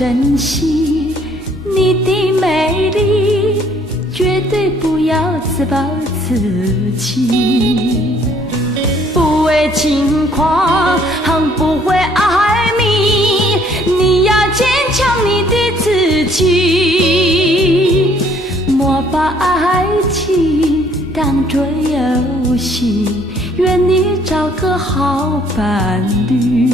珍惜你的美丽，绝对不要自暴自弃。不为情狂，不会爱你，你要坚强你的自己。莫把爱情当作游戏，愿你找个好伴侣。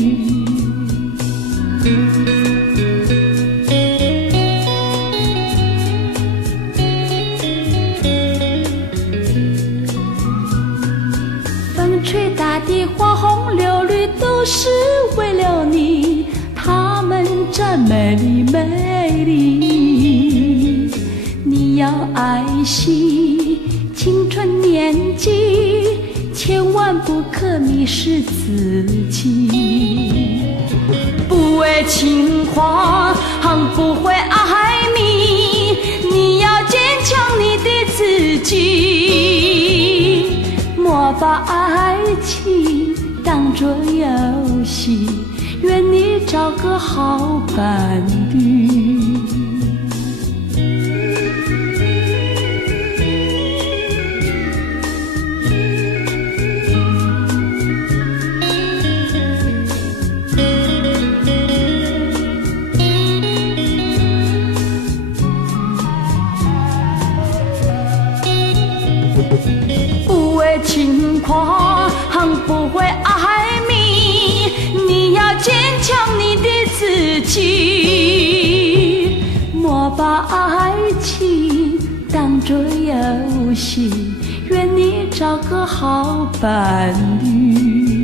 风吹大地，花红柳绿，都是为了你，它们真美丽美丽。你要爱惜青春年纪，千万不可迷失自己。不为情狂，不会爱你，你要坚强你的自己。莫把爱情当作游戏，愿你找个好伴侣。不为情狂，不会爱你，你要坚强你的自己。莫把爱情当作游戏，愿你找个好伴侣。